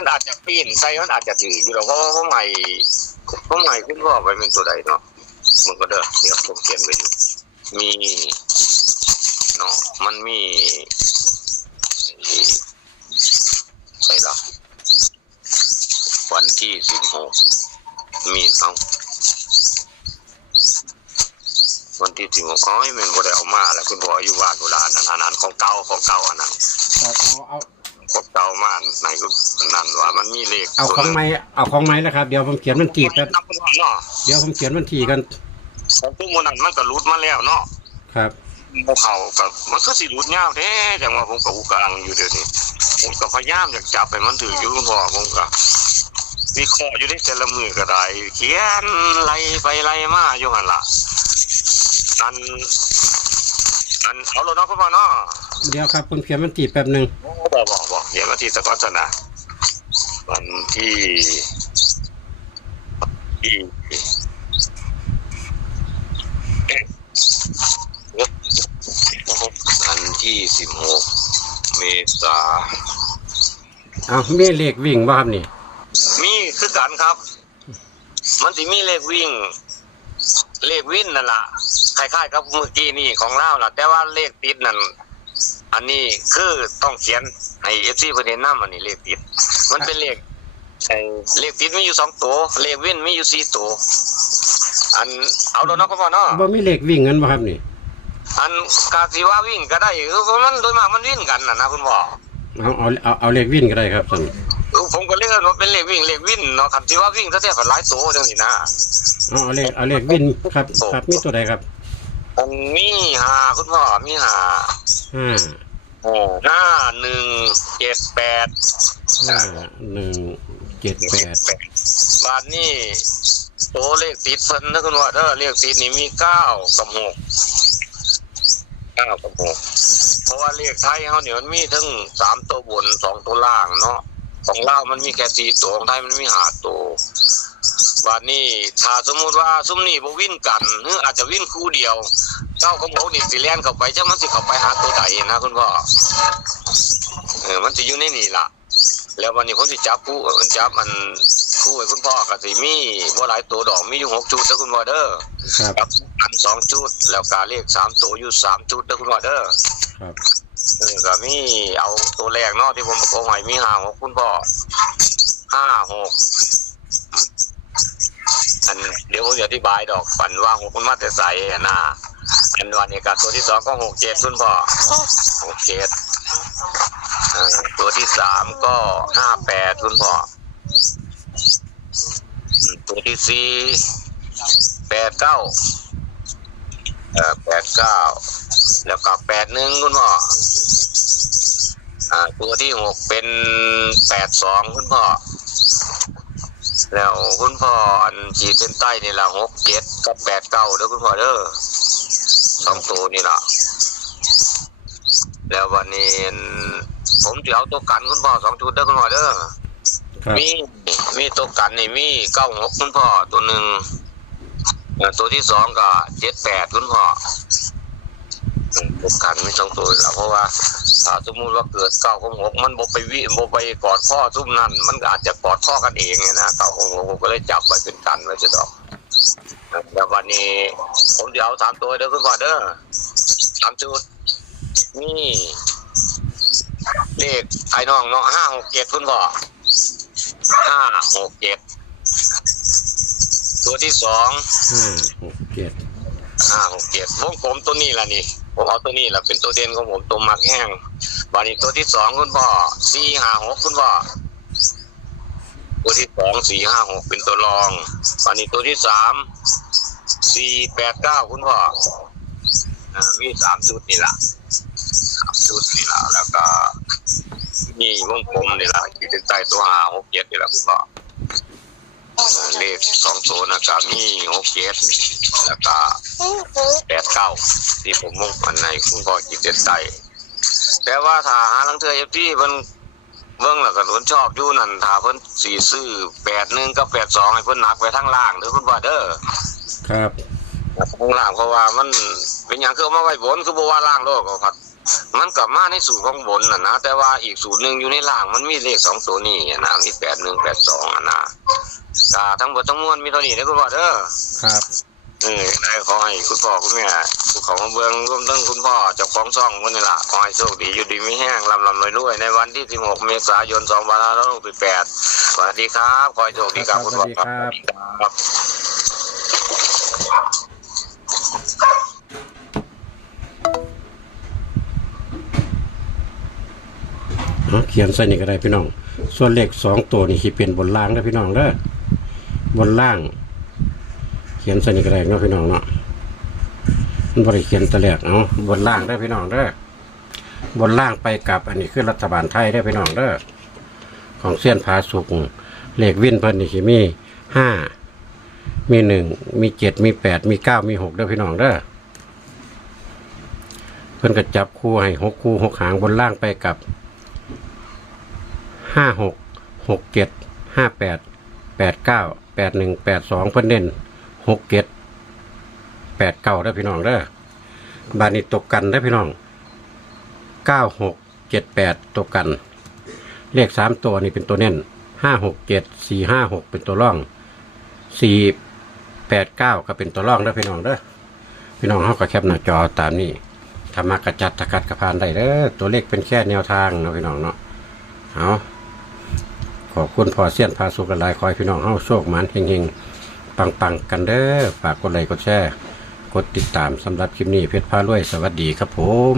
มันอาจจะปีนใส่มันอาจจะถืออยู่แล้วเพราะว่าผมใหม่ขึ้นว่าไปเป็นตัวใดเนาะมันก็เด้อเดี๋ยวผมเขียนไว้อยู่มีเนาะมันมีใส่ละวันที่16มีเอาวันที่16อ๋อมันบ่ได้เอามาแล้วคุณบอกอยู่บ้านโบราณอันนั้นของเก่าอันนั้นครับเอาของเก่ามาไหนก็นั่นว่ามันมีเลขเอาของไม้นะครับเดี๋ยวผมเขียนวันที่กันเดี๋ยวผมเขียนวันที่กันของพวกมันนั้นมันก็รุดมาแล้วเนาะครับเขากับมันก็สิรุดยาวแท้จังว่าผมก็อุกอังอยู่เดี๋ยวนี้ผมก็พยายามอยากจับให้มันถืออยู่พอผมก็วิเคราะห์อยู่ได้แต่ละมือก็ได้เขียนไล่ไปไล่มาอยู่หั่นล่ะอันเอาแล้วเนาะพ่อเนาะเดี๋ยวครับผมเขียนวันที่แป๊บนึงบอกเขียนวันที่ตะก้อนสนะวันที่16เมษาเอามีเลขวิ่งบ่ครับนี่มีคือกันครับมันสิมีเลขวิ่งนั่นล่ะคล้ายๆกับเมื่อกี้นี่ของเล่าล่ะแต่ว่าเลขติดนั่นอันนี้คือต้องเขียนให้ FC เพิ่นเห็นนำอันนี้เลขติดมันเป็นเลขติดมีอยู่2ตัวเลขวิ่งมีอยู่4ตัวอันเอาแล้วเนาะพ่อเนาะบ่มีเลขวิ่งกันบ่ครับนี่อันกาสิว่าวิ่งก็ได้เพราะมันโดยมากมันวิ่งกันนะคุณพ่อเอาเลขวิ่งก็ได้ครับท่านผมก็เรียกว่าเป็นเลขวิ่งเนาะคำที่ว่าวิ่งถ้าแท้ก็หลายตัวจังซี่นะเอาเลขวิ่งครับมีตัวใดครับอันมี5คุณพ่อมี5 บาทนี่ตัวเลขติดเพิ่นนะคุณพ่อเด้อเลขติดนี่มี9 กับ 6เพราะว่าเลขไทยเฮาเนี่ยมันมีทั้ง3ตัวบน2ตัวล่างเนาะของลาวมันมีแค่4ตัวของไทยมันมี5ตัวบัดนี้ถ้าสมมุติว่าซุมนี้บ่วิ่งกันหรืออาจจะวิ่งคู่เดียวเจ้าของผมนี่สิแล่นเข้าไปจังมันสิเข้าไปหาตัวใดนะคุณพ่อมันสิอยู่ในนี่ล่ะแล้ววันนี้ผมสิจับคู่อันคู่ให้คุณพ่อก็สิมีบ่หลายตัวดอกมีอยู่6ชุดนะคุณพ่อเด้อครับอัน2ชุดแล้วก็เลข3ตัวอยู่3ชุดนะคุณพ่อเด้อครับก็มีเอาตัวแรกเนาะที่ผมบอกให้มี5 6คุณพ่อ5 6อันเดี๋ยวผมจะอธิบายดอกปันว่า6มันมาแต่ใส่น่ะอันวันนี้ก็ตัวที่2ก็6 7คุณพ่อ6 7ตัวที่3ก็5 8คุณพ่อตัวที่4 8 9แล้วก็81คุณพ่อตัวที่6เป็น82คุณพ่อแล้วคุณพ่ออันขีดเส้นใต้นี่ล่ะ6 7กับ8 9เด้อคุณพ่อเด้อ2ตัวนี่ล่ะแล้ววันนี้ผมจะเอาตัวกันคุณพ่อ2ชุดเด้อคุณพ่อเด้อมีตัวกันนี่มี96คุณพ่อตัวนึงตัวที่2ก็78คุณพ่อตัวกันมี2ตัวแล้วเพราะว่าถ้าสมมุติว่าเกิด9 6มันบ่ไปกอดข้อซุ่มนั่นมันอาจจะกอดข้อกันเองนะ9 6ก็เลยจับไว้เป็นกันไว้ซะดอกแล้ววันนี้ผมจะเอา3ตัวเด้อคุณพ่อเด้อ3ชุดนี่เลขไอ้น้องเนาะ5 6 7คุณพ่อ5 6 7ตัวที่2 5 6 7วงกลมตัวนี้ล่ะนี่ผมเอาตัวนี้ล่ะเป็นตัวเด่นของผมตัวมักแห้งบัดนี้ตัวที่2คุณพ่อ4 5 6คุณพ่อตัวที่2 4 5 6เป็นตัวรองบัดนี้ตัวที่3 4 8 9คุณพ่อมี3ชุดนี่ล่ะแล้วก็นี่วงกลมนี่ล่ะอยู่ใต้ตัว5 6 7นี่ล่ะคุณพ่อเลข2ตัวนะครับมี6 7แล้วก็8 9ที่ผมมุ่งอันไหนคุณพ่อขีดเส้นใต้แต่ว่าถ้าหาลังเทื่อ FP เพิ่นเบิ่งแล้วก็เพิ่นชอบอยู่นั่นถ้าเพิ่นสิซื้อ81กับ82ให้เพิ่นหนักไว้ทางล่างเด้อคุณพ่อเด้อครับทางล่างเพราะว่ามันเป็นหยังคือมาไว้บนคือบ่ว่าล่างโลกครับ มันกลับมาในสูตรของบนนะแต่ว่าอีกสูตรหนึ่งอยู่ในล่างมันมีเลข2ตัวนี้นะมี8182นะทั้งหมดทั้งมวลมีเท่านี้นะคุณพ่อเด้อ ครับ ได้ขอให้คุณพ่อคุณแม่ผู้เขามาเบืองร่วมทั้งคุณพ่อเจ้าของซ่องคนนี่ล่ะขอให้โชคดีอยู่ดีไม่แห้งลำรวยๆในวันที่16 เมษายน 2568สวัสดีครับขอให้โชคดีครับคุณพ่อครับ เขียนใส่นี่ก็ได้พี่น้องส่วนเลข2ตัวนี่สิเป็นบนล่างนะพี่น้องเด้อบนล่าง เขียนใส่นี่ก็ได้เนาะพี่น้องเนาะมันบ่ได้เขียนตะแลกเอาบนล่างได้พี่น้องเด้อบนล่างไปกับอันนี้คือรัฐบาลไทยได้พี่น้องเด้อของเสี้ยนผาสุกเลขวินเพิ่นนี่สิมี5มี1มี7มี8มี9มี6เด้อพี่น้องเด้อเพิ่นก็จับคู่ให้6คู่6หางบนล่างไปกับ56 67 58 89 81 82เพิ่นเน้น67 89ได้พี่น้องเด้อบานนี้ตกกันได้พี่น้อง96 78ตกกันเลข3ตัวนี่เป็นตัวเน้น567 456เป็นตัวร่อง489ก็เป็นตัวร่องได้พี่น้องเด้อพี่น้องเฮาก็แคปหน้าจอตามนี้ถ้ามากระจัดตะกัดกระพานได้เด้อตัวเลขเป็นแค่แนวทางเนาะพี่น้องเนาะเอาขอบคุณพ่อเสี้ยนพาสุกหลายคอยพี่น้องเฮาโชคหมานเฮงๆปังๆกันเด้อฝากกดไลค์กดแชร์กดติดตามสำหรับคลิปนี้เพชรพารวยสวัสดีครับผม